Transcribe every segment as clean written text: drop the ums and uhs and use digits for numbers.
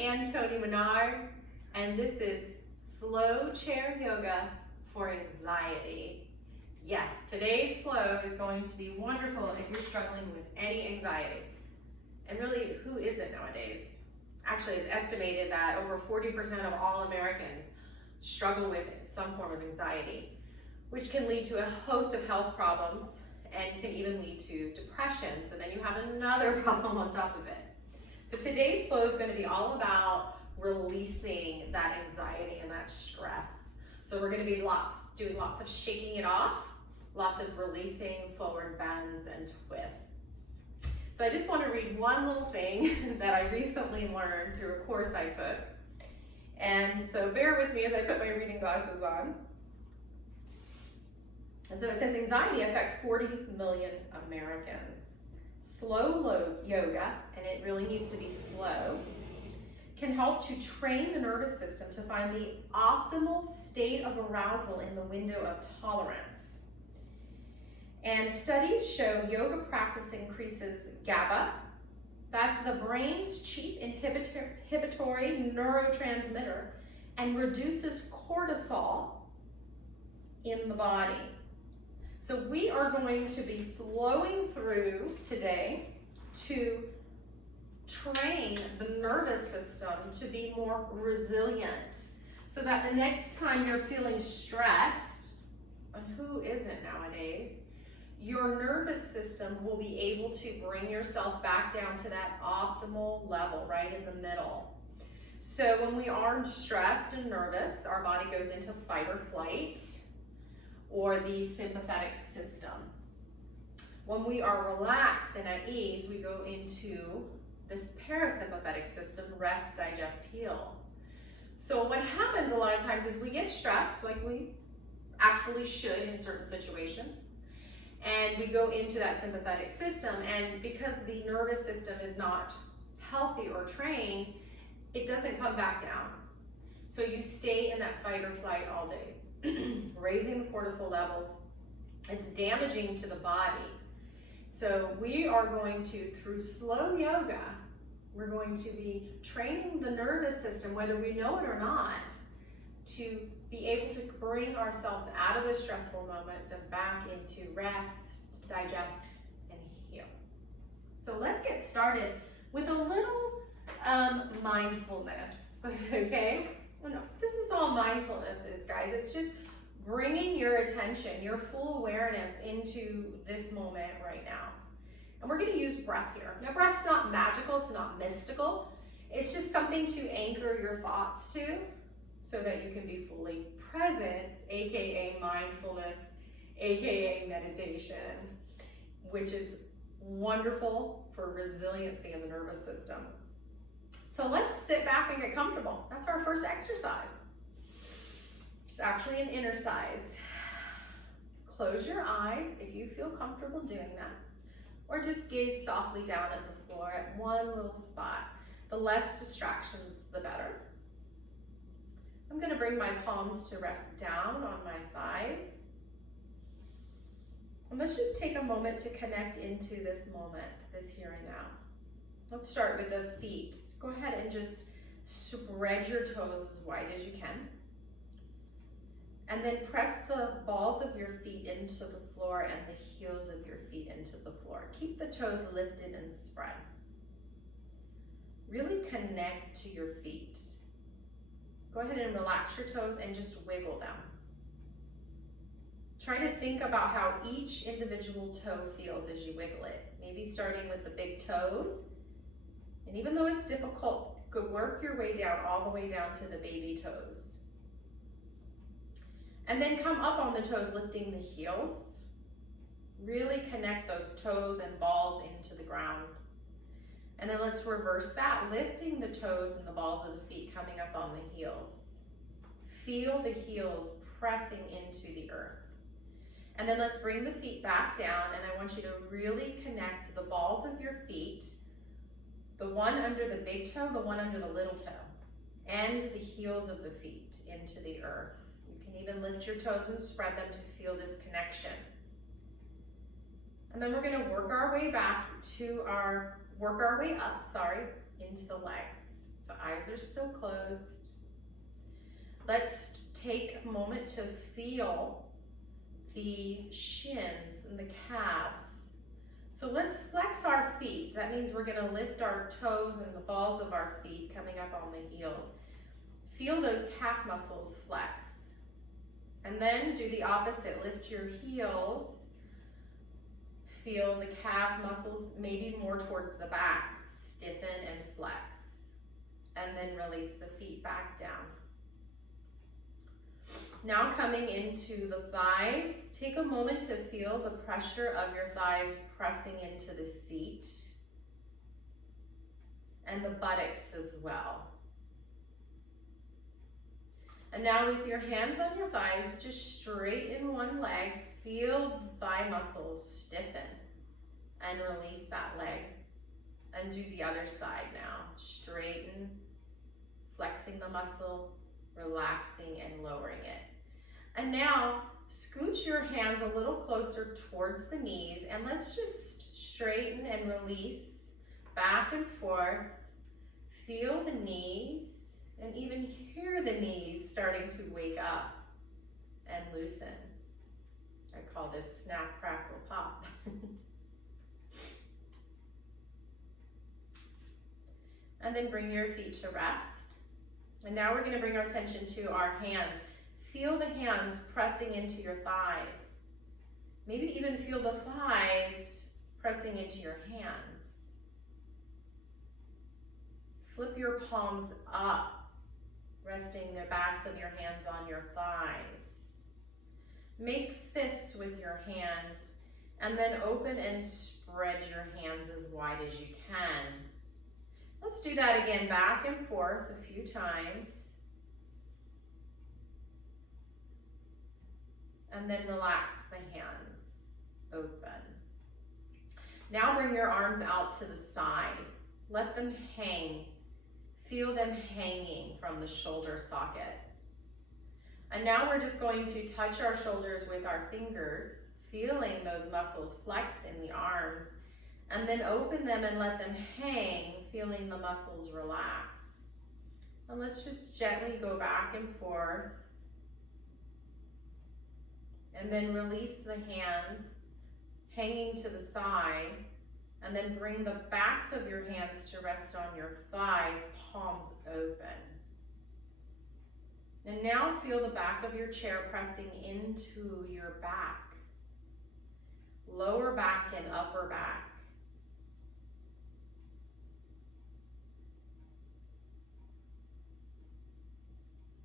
Toni Minard, and this is Slow Chair Yoga for Anxiety. Yes, today's flow is going to be wonderful if you're struggling with any anxiety. And really, who isn't nowadays? Actually, it's estimated that over 40% of all Americans struggle with some form of anxiety, which can lead to a host of health problems and can even lead to depression. So then you have another problem on top of it. So today's flow is going to be all about releasing that anxiety and that stress. So we're going to be doing lots of shaking it off, lots of releasing forward bends and twists. So I just want to read one little thing that I recently learned through a course I took. And so bear with me as I put my reading glasses on. So it says anxiety affects 40 million Americans. Slow yoga, and it really needs to be slow, can help to train the nervous system to find the optimal state of arousal in the window of tolerance. And studies show yoga practice increases GABA, that's the brain's chief inhibitory neurotransmitter, and reduces cortisol in the body. So we are going to be flowing through today to train the nervous system to be more resilient so that the next time you're feeling stressed, and who isn't nowadays, your nervous system will be able to bring yourself back down to that optimal level, right in the middle. So when we are stressed and nervous, our body goes into fight or flight, or the sympathetic system. When we are relaxed and at ease, we go into this parasympathetic system, rest, digest, heal. So what happens a lot of times is we get stressed, like we actually should in certain situations, and we go into that sympathetic system, and because the nervous system is not healthy or trained, it doesn't come back down. So you stay in that fight or flight all day. Raising the cortisol levels, it's damaging to the body. So we are going to, through slow yoga, we're going to be training the nervous system, whether we know it or not, to be able to bring ourselves out of the stressful moments and back into rest, digest, and heal. So let's get started with a little mindfulness, okay? Well, no, this is all mindfulness is, guys. It's just bringing your attention, your full awareness into this moment right now. And we're going to use breath here. Now, breath's not magical. It's not mystical. It's just something to anchor your thoughts to so that you can be fully present, aka mindfulness, aka meditation, which is wonderful for resiliency in the nervous system. So let's sit back and get comfortable. That's our first exercise. It's actually an inner size. Close your eyes if you feel comfortable doing that, or just gaze softly down at the floor at one little spot. The less distractions, the better. I'm going to bring my palms to rest down on my thighs. And let's just take a moment to connect into this moment, this here and now. Let's start with the feet. Go ahead and just spread your toes as wide as you can. And then press the balls of your feet into the floor and the heels of your feet into the floor. Keep the toes lifted and spread. Really connect to your feet. Go ahead and relax your toes and just wiggle them. Try to think about how each individual toe feels as you wiggle it. Maybe starting with the big toes. And even though it's difficult, go work your way down, all the way down to the baby toes. And then come up on the toes, lifting the heels. Really connect those toes and balls into the ground. And then let's reverse that, lifting the toes and the balls of the feet coming up on the heels. Feel the heels pressing into the earth. And then let's bring the feet back down, and I want you to really connect the balls of your feet, the one under the big toe, the one under the little toe, and the heels of the feet into the earth. You can even lift your toes and spread them to feel this connection. And then we're going to work our way up, into the legs. The eyes are still closed. Let's take a moment to feel the shins and the calves. So let's flex our feet. That means we're gonna lift our toes and the balls of our feet coming up on the heels. Feel those calf muscles flex. And then do the opposite. Lift your heels. Feel the calf muscles maybe more towards the back. Stiffen and flex. And then release the feet back down. Now coming into the thighs, take a moment to feel the pressure of your thighs pressing into the seat and the buttocks as well. And now with your hands on your thighs, just straighten one leg, feel the thigh muscles stiffen and release that leg. And do the other side now. Straighten, flexing the muscle, relaxing and lowering it. And now scooch your hands a little closer towards the knees and let's just straighten and release back and forth. Feel the knees and even hear the knees starting to wake up and loosen. I call this snap, crackle, pop. And then bring your feet to rest. And now we're going to bring our attention to our hands. Feel the hands pressing into your thighs. Maybe even feel the thighs pressing into your hands. Flip your palms up, resting the backs of your hands on your thighs. Make fists with your hands, and then open and spread your hands as wide as you can. Let's do that again, back and forth a few times. And then relax the hands, open. Now bring your arms out to the side. Let them hang. Feel them hanging from the shoulder socket. And now we're just going to touch our shoulders with our fingers, feeling those muscles flex in the arms, and then open them and let them hang, feeling the muscles relax. And let's just gently go back and forth. And then release the hands, hanging to the side, and then bring the backs of your hands to rest on your thighs, palms open. And now feel the back of your chair pressing into your back, lower back and upper back.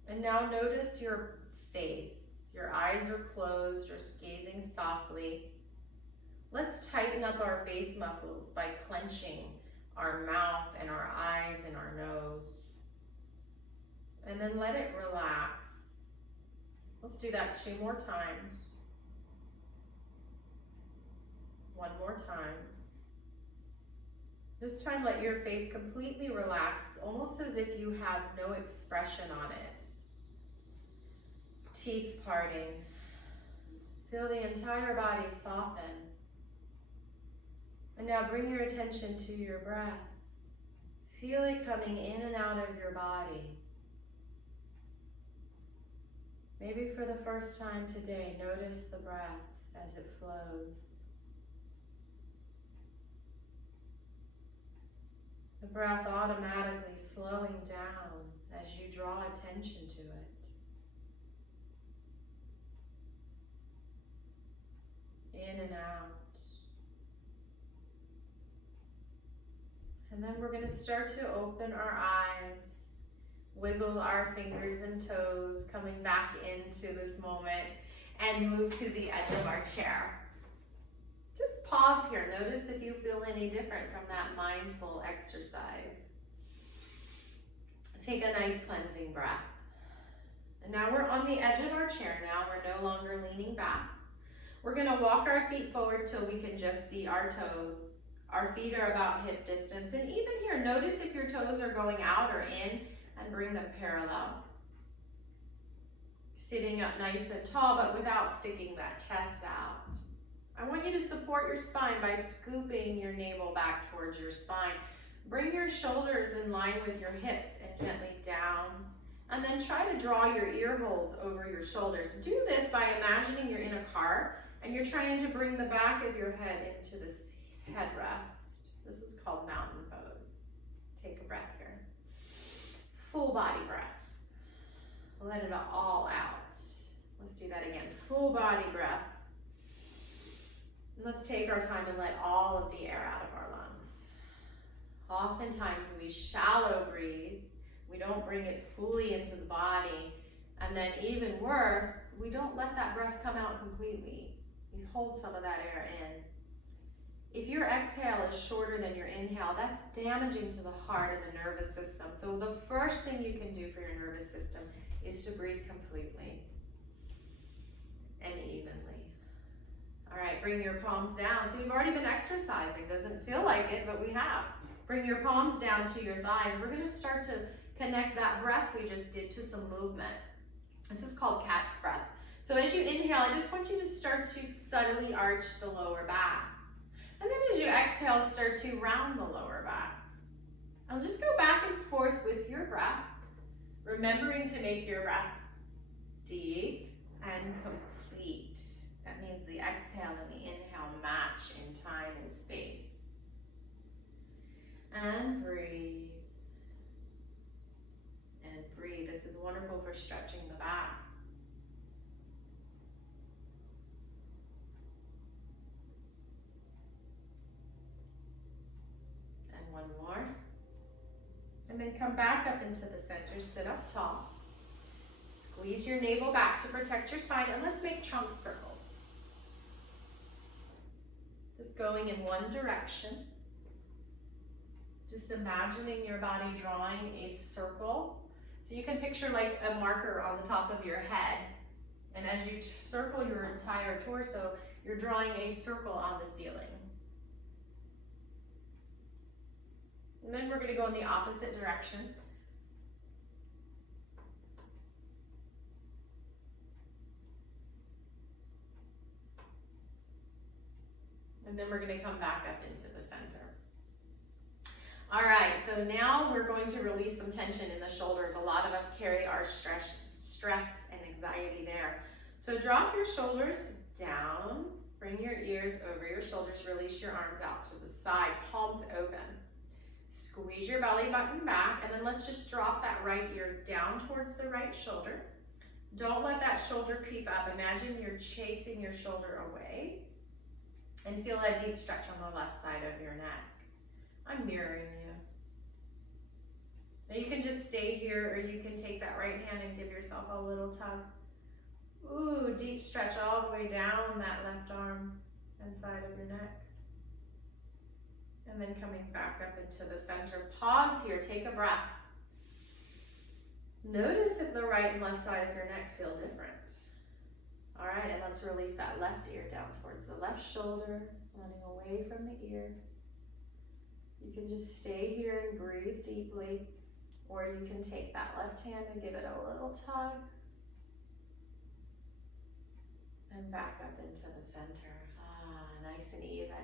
And now notice your face. Your eyes are closed, you're gazing softly. Let's tighten up our face muscles by clenching our mouth and our eyes and our nose. And then let it relax. Let's do that 2 more times. 1 more time. This time let your face completely relax, almost as if you have no expression on it. Teeth parting. Feel the entire body soften. And now bring your attention to your breath. Feel it coming in and out of your body. Maybe for the first time today, notice the breath as it flows. The breath automatically slowing down as you draw attention to it. In and out. And then we're going to start to open our eyes, wiggle our fingers and toes, coming back into this moment, and move to the edge of our chair. Just pause here. Notice if you feel any different from that mindful exercise. Take a nice cleansing breath. And now we're on the edge of our chair now. We're no longer leaning back. We're going to walk our feet forward till we can just see our toes. Our feet are about hip distance. And even here, notice if your toes are going out or in, and bring them parallel. Sitting up nice and tall, but without sticking that chest out. I want you to support your spine by scooping your navel back towards your spine. Bring your shoulders in line with your hips and gently down. And then try to draw your ear holes over your shoulders. Do this by imagining you're in a car and you're trying to bring the back of your head into this headrest. This is called mountain pose. Take a breath here. Full body breath. Let it all out. Let's do that again. Full body breath. And let's take our time and let all of the air out of our lungs. Oftentimes we shallow breathe. We don't bring it fully into the body. And then even worse, we don't let that breath come out completely. We hold some of that air in. If your exhale is shorter than your inhale, that's damaging to the heart and the nervous system. So the first thing you can do for your nervous system is to breathe completely and evenly. All right, bring your palms down. So you've already been exercising. Doesn't feel like it, but we have. Bring your palms down to your thighs. We're going to start to connect that breath we just did to some movement. This is called cat's breath. So as you inhale, I just want you to start to subtly arch the lower back. And then as you exhale, start to round the lower back. And just go back and forth with your breath, remembering to make your breath deep and complete. That means the exhale and the inhale match in time and space. And breathe. And breathe. This is wonderful for stretching the back. And one more. And then come back up into the center. Sit up tall. Squeeze your navel back to protect your spine. And let's make trunk circles. Just going in one direction. Just imagining your body drawing a circle. So you can picture like a marker on the top of your head. And as you circle your entire torso, you're drawing a circle on the ceiling. And then we're going to go in the opposite direction. And then we're going to come back up into the center. All right, so now we're going to release some tension in the shoulders. A lot of us carry our stress and anxiety there. So drop your shoulders down, bring your ears over your shoulders, release your arms out to the side, palms open. Squeeze your belly button back, and then let's just drop that right ear down towards the right shoulder. Don't let that shoulder creep up. Imagine you're chasing your shoulder away. And feel that deep stretch on the left side of your neck. I'm mirroring you. Now you can just stay here, or you can take that right hand and give yourself a little tug. Ooh, deep stretch all the way down that left arm and side of your neck. And then coming back up into the center. Pause here, take a breath. Notice if the right and left side of your neck feel different. All right, and let's release that left ear down towards the left shoulder, running away from the ear. You can just stay here and breathe deeply, or you can take that left hand and give it a little tug. And back up into the center. Nice and even.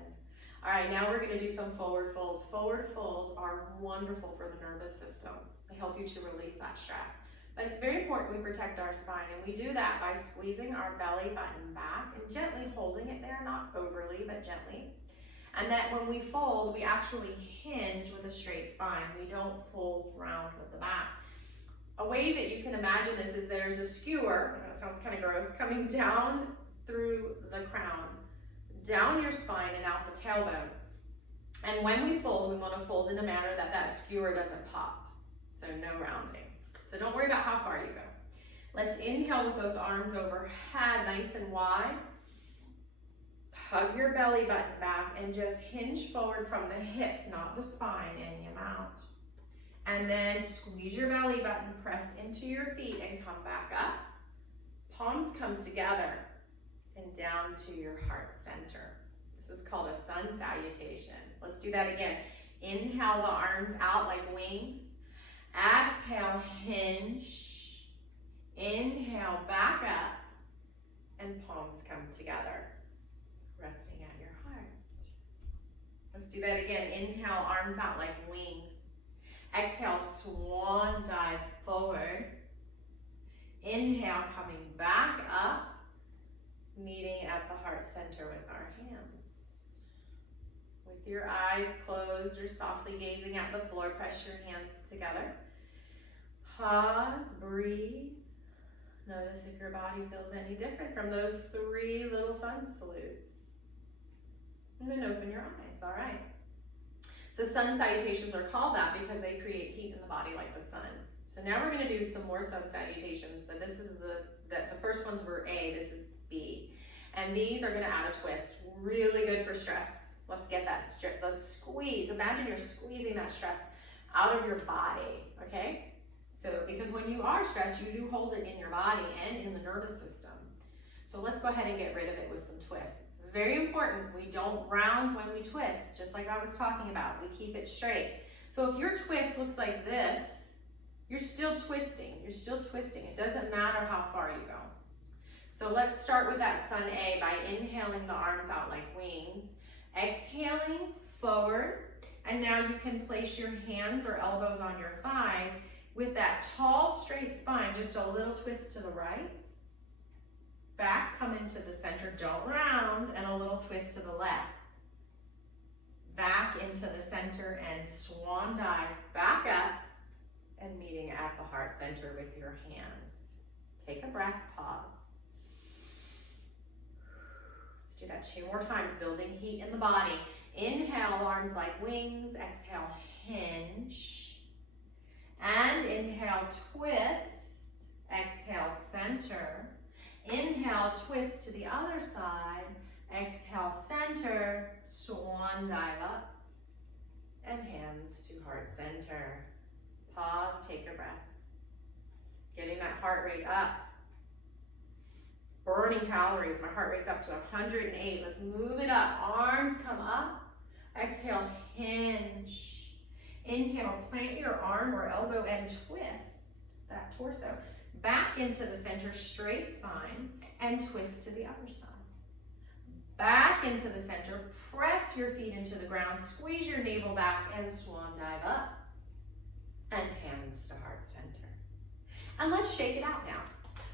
All right, now we're going to do some forward folds. Forward folds are wonderful for the nervous system. They help you to release that stress. But it's very important we protect our spine, and we do that by squeezing our belly button back and gently holding it there, not overly, but gently. And that when we fold, we actually hinge with a straight spine. We don't fold round with the back. A way that you can imagine this is there's a skewer, I know it sounds kind of gross, coming down through the crown, down your spine and out the tailbone. And when we fold, we want to fold in a manner that that skewer doesn't pop. So no rounding. So don't worry about how far you go. Let's inhale with those arms overhead, nice and wide. Hug your belly button back and just hinge forward from the hips, not the spine, any amount. And then squeeze your belly button, press into your feet and come back up. Palms come together and down to your heart center. This is called a sun salutation. Let's do that again. Inhale the arms out like wings. Exhale, hinge. Inhale, back up. And palms come together, resting at your heart. Let's do that again. Inhale, arms out like wings. Exhale, swan dive forward. Inhale, coming back up, meeting at the heart center with our hands. With your eyes closed or softly gazing at the floor, press your hands together. Pause, breathe. Notice if your body feels any different from those 3 little sun salutes. And then open your eyes, all right. So sun salutations are called that because they create heat in the body like the sun. So now we're gonna do some more sun salutations, but this is the first ones were A, this is B. And these are gonna add a twist. Really good for stress. Let's get that let's squeeze. Imagine you're squeezing that stress out of your body, okay? So because when you are stressed, you do hold it in your body and in the nervous system. So let's go ahead and get rid of it with some twists. Very important, we don't round when we twist, just like I was talking about. We keep it straight. So if your twist looks like this, you're still twisting. You're still twisting. It doesn't matter how far you go. So let's start with that sun A by inhaling the arms out like wings, exhaling forward, and now you can place your hands or elbows on your thighs with that tall, straight spine, just a little twist to the right. Back, come into the center, don't round, and a little twist to the left. Back into the center and swan dive, back up, and meeting at the heart center with your hands. Take a breath, pause. Let's do that 2 more times, building heat in the body. Inhale, arms like wings, exhale, hinge. And inhale, twist, exhale, center. Inhale, twist to the other side. Exhale, center, swan dive up. And hands to heart center. Pause, take a breath. Getting that heart rate up. Burning calories, my heart rate's up to 108. Let's move it up. Arms come up. Exhale, hinge. Inhale, plant your arm or elbow and twist that torso. Back into the center, straight spine, and twist to the other side. Back into the center, press your feet into the ground, squeeze your navel back, and swan dive up. And hands to heart center. And let's shake it out now.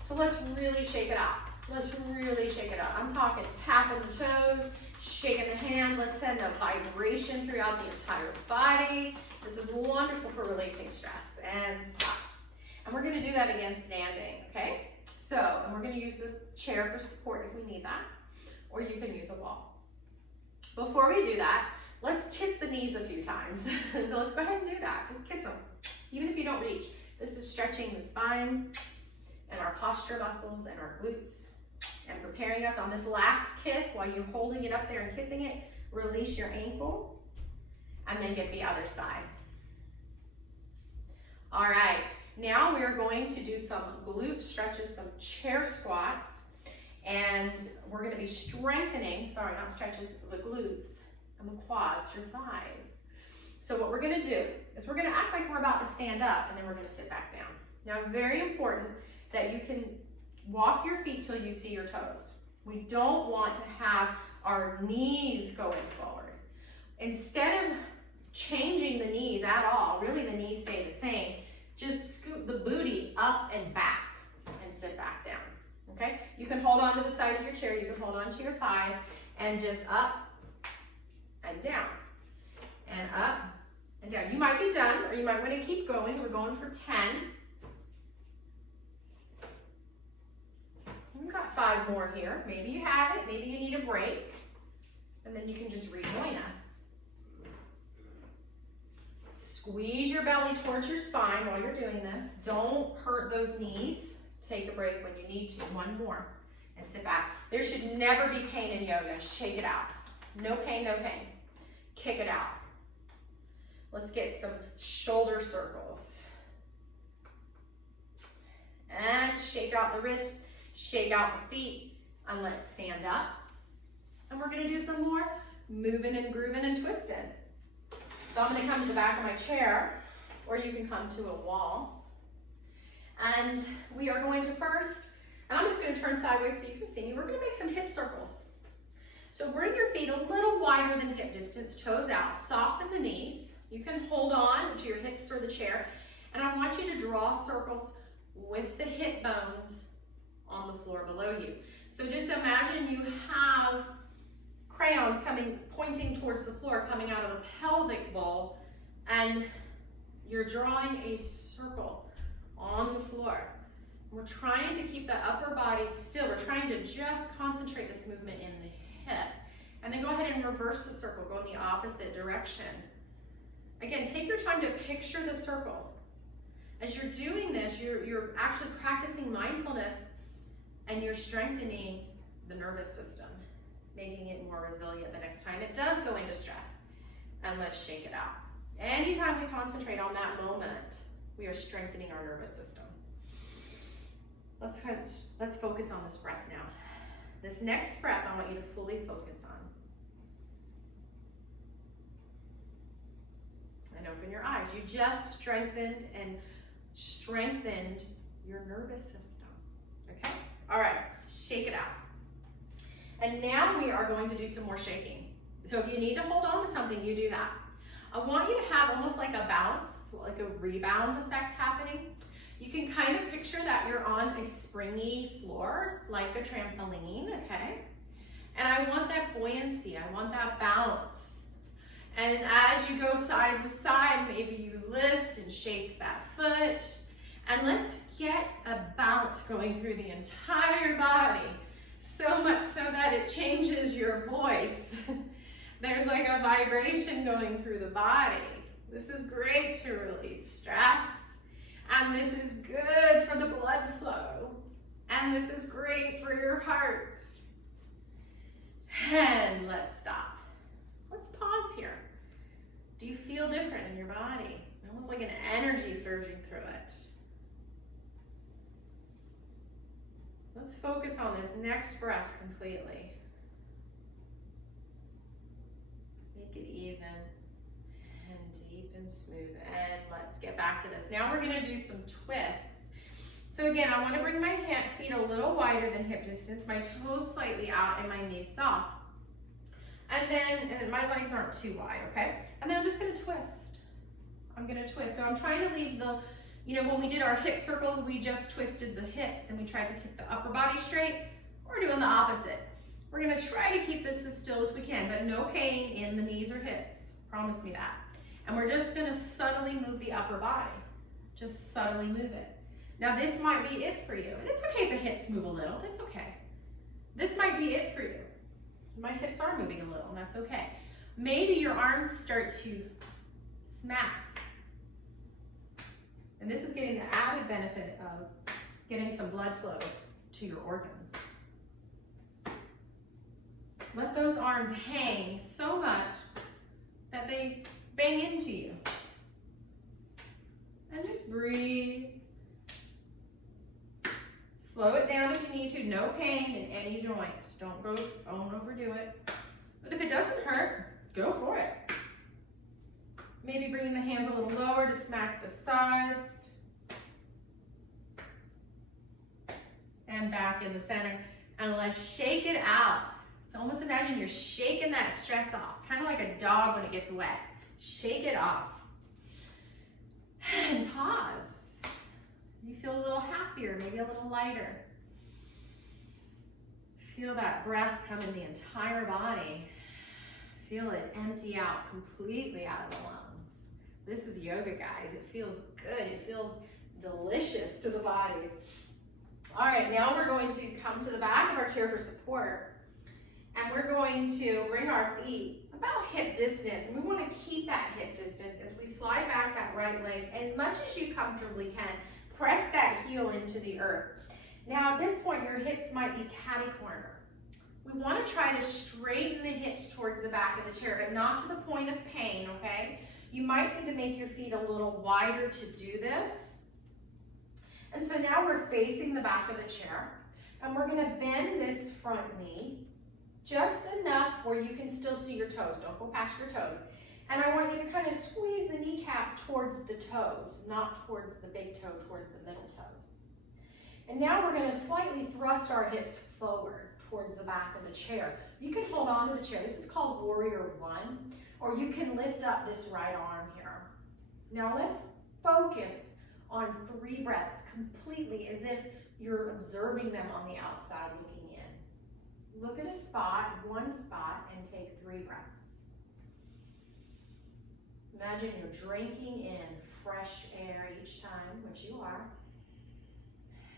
So let's really shake it out. Let's really shake it out. I'm talking tapping the toes, shaking the hands. Let's send a vibration throughout the entire body. This is wonderful for releasing stress. And stop. And we're gonna do that again standing, okay? So, and we're gonna use the chair for support if we need that, or you can use a wall. Before we do that, let's kiss the knees a few times. So let's go ahead and do that. Just kiss them, even if you don't reach. This is stretching the spine and our posture muscles and our glutes and preparing us on this last kiss while you're holding it up there and kissing it. Release your ankle and then get the other side. All right, now we're going to do some glute stretches, some chair squats, and we're gonna be strengthening, sorry, not stretches, the glutes and the quads, your thighs. So what we're gonna do is we're gonna act like we're about to stand up and then we're gonna sit back down. Now, very important that you can walk your feet till you see your toes. We don't want to have our knees going forward. Instead of changing the knees at all, really the knees stay the same, just scoot the booty up and back and sit back down, okay? You can hold on to the sides of your chair, you can hold on to your thighs, and just up and down, and up and down. You might be done, or you might want to keep going. We're going for 10. We've got 5 more here. Maybe you have it, maybe you need a break, and then you can just rejoin us. Squeeze your belly towards your spine while you're doing this. Don't hurt those knees. Take a break when you need to. 1 more, and sit back. There should never be pain in yoga. Shake it out. No pain, no pain. Kick it out. Let's get some shoulder circles. And shake out the wrists, shake out the feet, and let's stand up. And we're gonna do some more moving and grooving and twisting. So I'm gonna come to the back of my chair, or you can come to a wall. And we are going to first, and I'm just gonna turn sideways so you can see me, we're gonna make some hip circles. So bring your feet a little wider than hip distance, toes out, soften the knees. You can hold on to your hips or the chair, and I want you to draw circles with the hip bones on the floor below you. So just imagine you have crayons pointing towards the floor, coming out of the pelvic bowl, and you're drawing a circle on the floor. We're trying to keep the upper body still. We're trying to just concentrate this movement in the hips. And then go ahead and reverse the circle, go in the opposite direction. Again, take your time to picture the circle. As you're doing this, you're actually practicing mindfulness, and you're strengthening the nervous system, making it more resilient the next time it does go into stress. And let's shake it out. Anytime we concentrate on that moment, we are strengthening our nervous system. Let's focus on this breath now. This next breath, I want you to fully focus on. And open your eyes. You just strengthened your nervous system. Okay? All right, shake it out. And now we are going to do some more shaking. So if you need to hold on to something, you do that. I want you to have almost like a bounce, like a rebound effect happening. You can kind of picture that you're on a springy floor, like a trampoline, okay? And I want that buoyancy, I want that bounce. And as you go side to side, maybe you lift and shake that foot. And let's get a bounce going through the entire body, so much so that it changes your voice. There's like a vibration going through the body. This is great to release stress. And this is good for the blood flow. And this is great for your heart. And let's stop. Let's pause here. Do you feel different in your body? Almost like an energy surging through it. Let's focus on this next breath completely. Make it even and deep and smooth. And let's get back to this. Now we're gonna do some twists. So again, I wanna bring my feet a little wider than hip distance, my toes slightly out and my knees soft. And then my legs aren't too wide, okay? And then I'm just gonna twist. I'm gonna twist. So I'm trying to leave the, when we did our hip circles, we just twisted the hips and we tried to keep the upper body straight. We're doing the opposite. We're gonna try to keep this as still as we can, but no pain in the knees or hips. Promise me that. And we're just gonna subtly move the upper body. Just subtly move it. Now this might be it for you. And it's okay if the hips move a little, it's okay. This might be it for you. My hips are moving a little, and that's okay. Maybe your arms start to smack. And this is getting the added benefit of getting some blood flow to your organs. Let those arms hang so much that they bang into you. And just breathe. Slow it down if you need to. No pain in any joint. Don't overdo it. But if it doesn't hurt, go for it. Maybe bringing the hands a little lower to smack the sides. And back in the center. And let's shake it out. So almost imagine you're shaking that stress off. Kind of like a dog when it gets wet. Shake it off. And pause. You feel a little happier, maybe a little lighter. Feel that breath come in the entire body. Feel it empty out completely out of the lungs. This is yoga, guys. It feels good. It feels delicious to the body. All right, now we're going to come to the back of our chair for support. And we're going to bring our feet about hip distance. And we want to keep that hip distance as we slide back that right leg as much as you comfortably can. Press that heel into the earth. Now at this point, your hips might be catty corner. We want to try to straighten the hips towards the back of the chair, but not to the point of pain, okay? You might need to make your feet a little wider to do this. And so now we're facing the back of the chair, and we're going to bend this front knee just enough where you can still see your toes. Don't go past your toes. And I want you to kind of squeeze the kneecap towards the toes, not towards the big toe, towards the middle toes. And now we're going to slightly thrust our hips forward towards the back of the chair. You can hold on to the chair. This is called Warrior One, or you can lift up this right arm here. Now let's focus on 3 breaths completely as if you're observing them on the outside looking in. Look at a spot, one spot, and take 3 breaths. Imagine you're drinking in fresh air each time, which you are,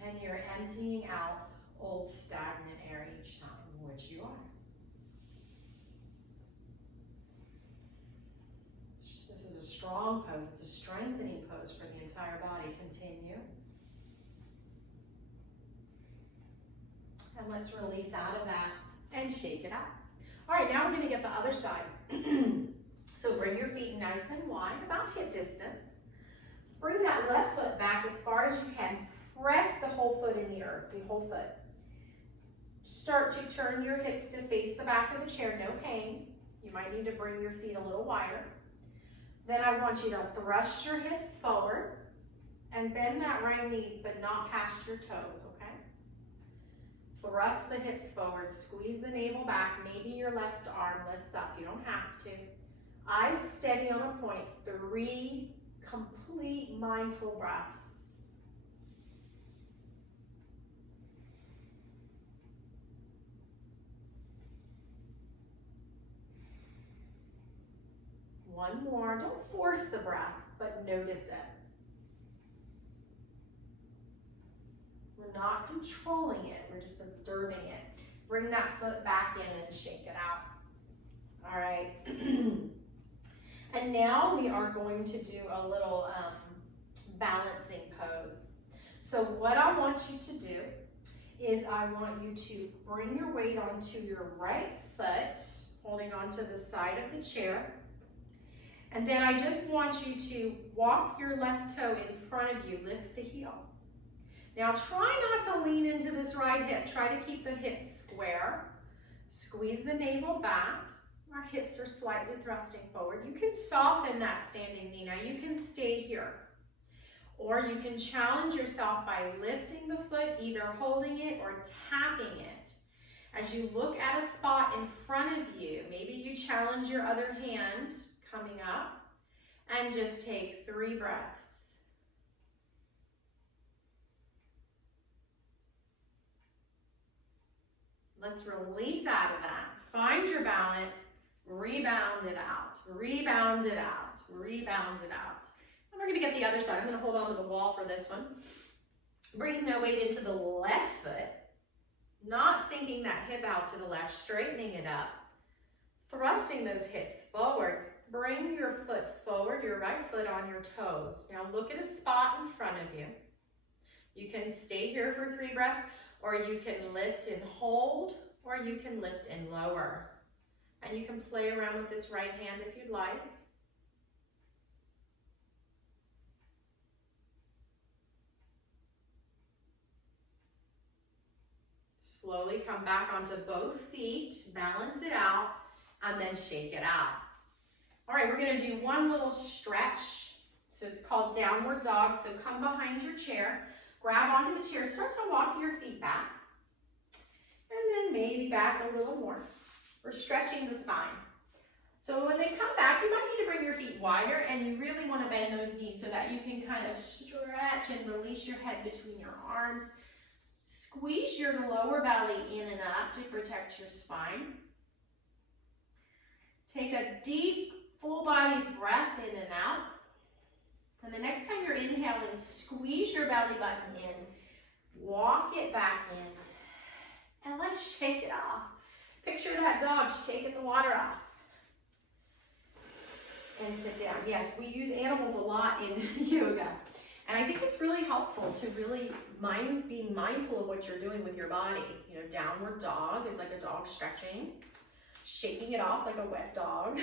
and you're emptying out old stagnant air each time, which you are. This is a strong pose. It's a strengthening pose for the entire body. Continue. And let's release out of that and shake it out. All right, now we're going to get the other side. So bring your feet nice and wide, about hip distance. Bring that left foot back as far as you can. Press the whole foot in the earth, the whole foot. Start to turn your hips to face the back of the chair, no pain. You might need to bring your feet a little wider. Then I want you to thrust your hips forward and bend that right knee, but not past your toes, okay? Thrust the hips forward, squeeze the navel back. Maybe your left arm lifts up, you don't have to. Eyes steady on a point, 3 complete mindful breaths. One more. Don't force the breath, but notice it. We're not controlling it, we're just observing it. Bring that foot back in and shake it out. All right. And now we are going to do a little balancing pose. So what I want you to do is I want you to bring your weight onto your right foot, holding onto the side of the chair. And then I just want you to walk your left toe in front of you, lift the heel. Now try not to lean into this right hip. Try to keep the hips square. Squeeze the navel back. Our hips are slightly thrusting forward. You can soften that standing knee. Now you can stay here. Or you can challenge yourself by lifting the foot, either holding it or tapping it. As you look at a spot in front of you, maybe you challenge your other hand coming up and just take 3 breaths. Let's release out of that. Find your balance. Rebound it out, rebound it out, rebound it out. And we're gonna get the other side. I'm gonna hold on to the wall for this one. Bringing that weight into the left foot, not sinking that hip out to the left, straightening it up, thrusting those hips forward. Bring your foot forward, your right foot on your toes. Now look at a spot in front of you. You can stay here for 3 breaths, or you can lift and hold, or you can lift and lower. And you can play around with this right hand if you'd like. Slowly come back onto both feet, balance it out, and then shake it out. All right, we're gonna do one little stretch. So it's called downward dog. So come behind your chair, grab onto the chair, start to walk your feet back. And then maybe back a little more. We're stretching the spine. So when they come back, you might need to bring your feet wider, and you really want to bend those knees so that you can kind of stretch and release your head between your arms. Squeeze your lower belly in and up to protect your spine. Take a deep, full body breath in and out. And the next time you're inhaling, squeeze your belly button in, walk it back in, and let's shake it off. Picture that dog shaking the water off. And sit down. Yes, we use animals a lot in yoga. And I think it's really helpful to really be mindful of what you're doing with your body. You know, downward dog is like a dog stretching. Shaking it off like a wet dog.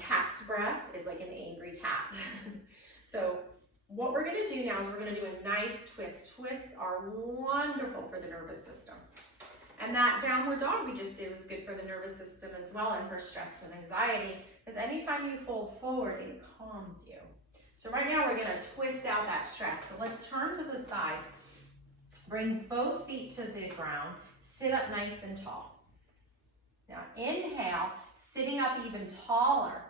Cat's breath is like an angry cat. So what we're going to do now is we're going to do a nice twist. Twists are wonderful for the nervous system. And that downward dog we just did was good for the nervous system as well, and for stress and anxiety, because anytime you fold forward, it calms you. So right now we're going to twist out that stress. So let's turn to the side. Bring both feet to the ground. sit up nice and tall. Now inhale, sitting up even taller.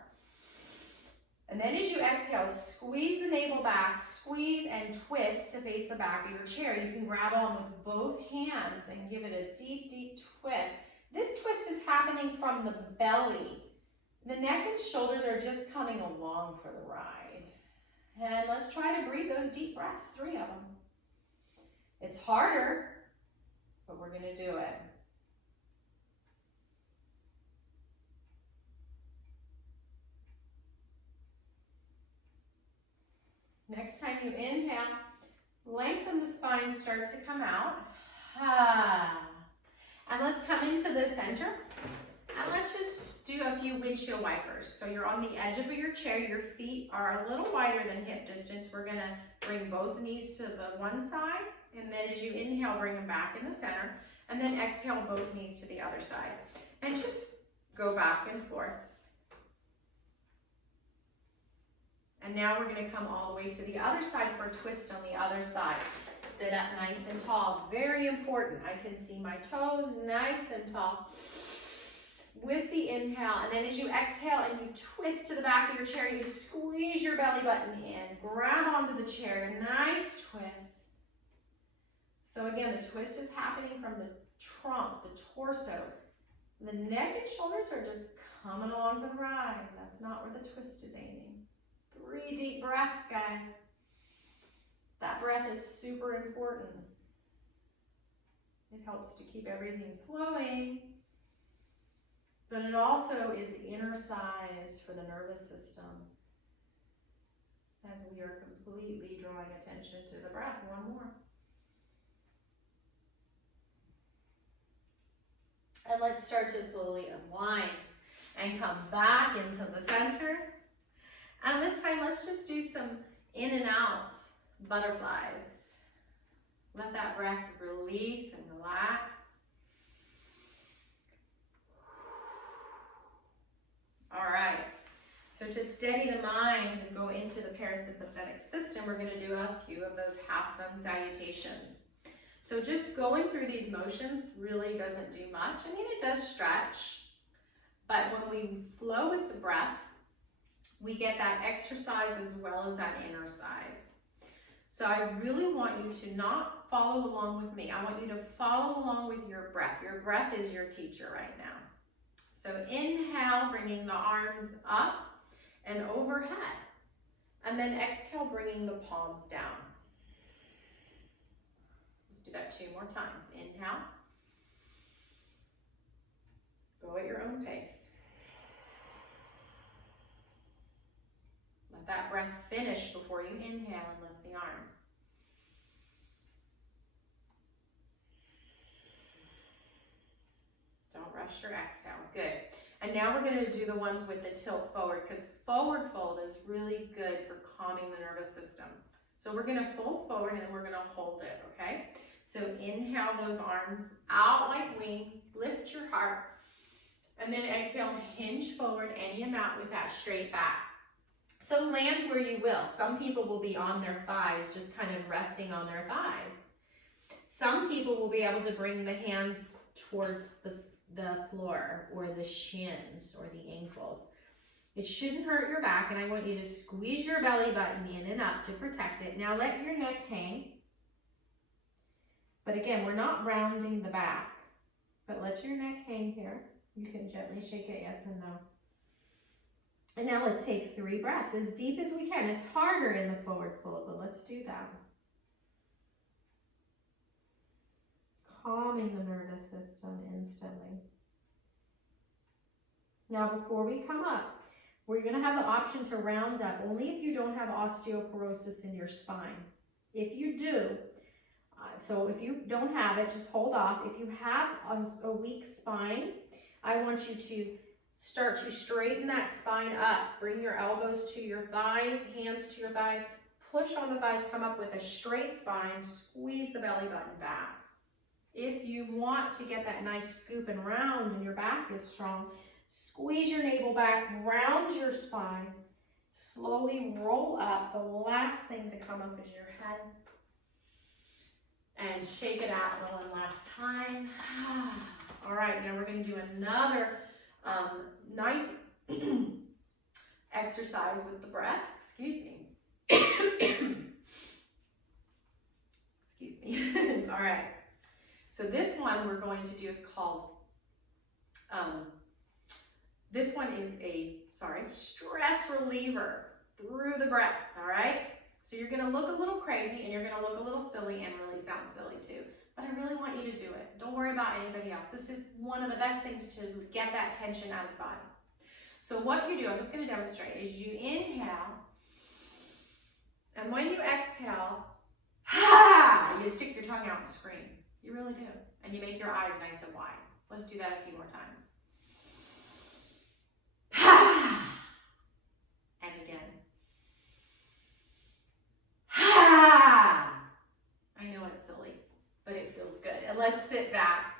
And then as you exhale, squeeze the navel back, squeeze and twist to face the back of your chair. You can grab on with both hands and give it a deep, deep twist. This twist is happening from the belly. The neck and shoulders are just coming along for the ride. And let's try to breathe those deep breaths, 3 of them. It's harder, but we're gonna do it. Next time you inhale, lengthen the spine, start to come out. And let's come into the center. And let's just do a few windshield wipers. So you're on the edge of your chair, your feet are a little wider than hip distance. We're gonna bring both knees to the one side, and then as you inhale, bring them back in the center, and then exhale both knees to the other side. And just go back and forth. And now we're gonna come all the way to the other side for a twist on the other side. Sit up nice and tall, very important. I can see my toes nice and tall. With the inhale, and then as you exhale and you twist to the back of your chair, you squeeze your belly button in, grab onto the chair, nice twist. So again, the twist is happening from the trunk, the torso. The neck and shoulders are just coming along for the ride. That's not where the twist is aiming. 3 deep breaths, guys. That breath is super important. It helps to keep everything flowing. But it also is inner-sized for the nervous system as we are completely drawing attention to the breath. 1 more. And let's start to slowly unwind and come back into the center. And this time, let's just do some in and out butterflies. Let that breath release and relax. All right, so to steady the mind and go into the parasympathetic system, we're going to do a few of those half sun salutations. So just going through these motions really doesn't do much. I mean, it does stretch, but when we flow with the breath, we get that exercise as well as that inner size. So I really want you to not follow along with me. I want you to follow along with your breath. Your breath is your teacher right now. So inhale, bringing the arms up and overhead. And then exhale, bringing the palms down. Let's do that 2 more times. Inhale. Go at your own pace. Let that breath finish before you inhale and lift the arms. Don't rush your exhale. Good. And now we're going to do the ones with the tilt forward, because forward fold is really good for calming the nervous system. So we're going to fold forward and then we're going to hold it, okay? So inhale those arms out like wings, lift your heart, and then exhale, hinge forward any amount with that straight back. So land where you will. Some people will be on their thighs, just kind of resting on their thighs. Some people will be able to bring the hands towards the floor or the shins or the ankles. It shouldn't hurt your back, and I want you to squeeze your belly button in and up to protect it. Now let your neck hang. But again, we're not rounding the back, but let your neck hang here. You can gently shake it yes and no. And now let's take 3 breaths, as deep as we can. It's harder in the forward fold, but let's do that. Calming the nervous system instantly. Now before we come up, we're going to have the option to round up only if you don't have osteoporosis in your spine. If you do, so if you don't have it, just hold off. If you have a weak spine, I want you to start to straighten that spine up. Bring your elbows to your thighs, hands to your thighs. Push on the thighs, come up with a straight spine. Squeeze the belly button back. If you want to get that nice scoop and round and your back is strong, squeeze your navel back, round your spine, slowly roll up. The last thing to come up is your head. And shake it out one last time. All right, now we're going to do another nice exercise with the breath. Excuse me. Excuse me. All right. So this one we're going to do is called, this one is a, stress reliever through the breath, all right? So you're gonna look a little crazy and you're gonna look a little silly and really sound silly too. But I really want you to do it. Don't worry about anybody else. This is one of the best things to get that tension out of the body. So what you do, I'm just gonna demonstrate, is you inhale, and when you exhale, you stick your tongue out and scream. You really do. And you make your eyes nice and wide. Let's do that a few more times. And again. I know it's silly, but it feels good. And let's sit back.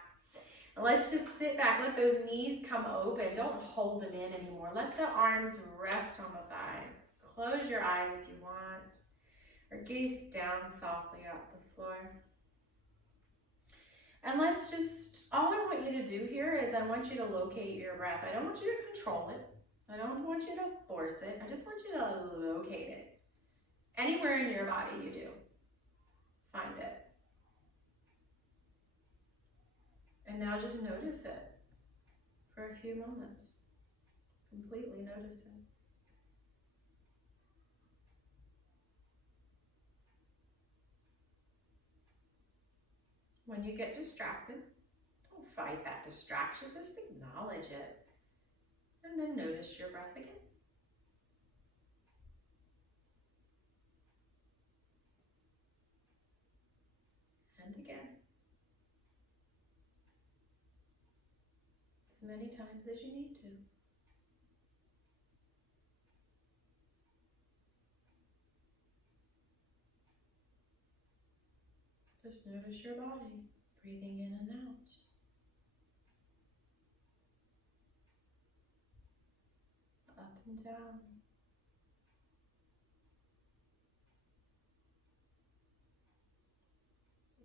And let's just sit back. Let those knees come open. Don't hold them in anymore. Let the arms rest on the thighs. Close your eyes if you want. Or gaze down softly at the floor. And let's just, all I want you to do here is I want you to locate your breath. I don't want you to control it. I don't want you to force it. I just want you to locate it. Anywhere in your body you do. Find it. And now just notice it for a few moments. Completely notice it. When you get distracted, don't fight that distraction, just acknowledge it. And then notice your breath again. And again. As many times as you need to. Just notice your body, breathing in and out. Up and down.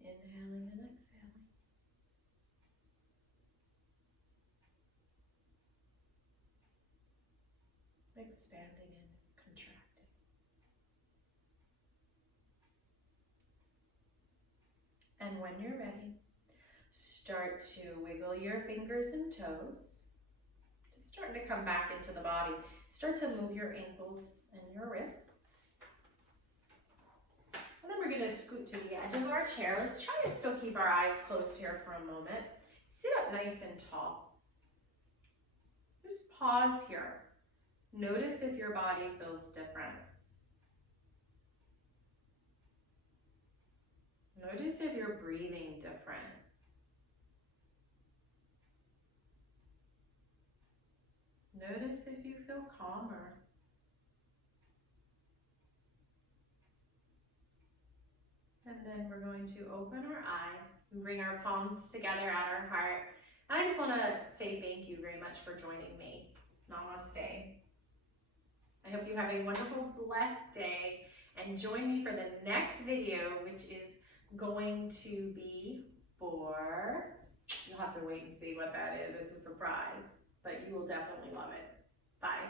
Inhaling and exhaling. Expanding and contracting. And when you're ready, start to wiggle your fingers and toes. Just starting to come back into the body. Start to move your ankles and your wrists. And then we're going to scoot to the edge of our chair. Let's try to still keep our eyes closed here for a moment. Sit up nice and tall. Just pause here. Notice if your body feels different. Notice if you're breathing different. Notice if you feel calmer. And then we're going to open our eyes and bring our palms together at our heart. And I just want to say thank you very much for joining me. Namaste. I hope you have a wonderful, blessed day, and join me for the next video, which is going to be for, you'll have to wait and see what that is. It's a surprise, but you will definitely love it. Bye.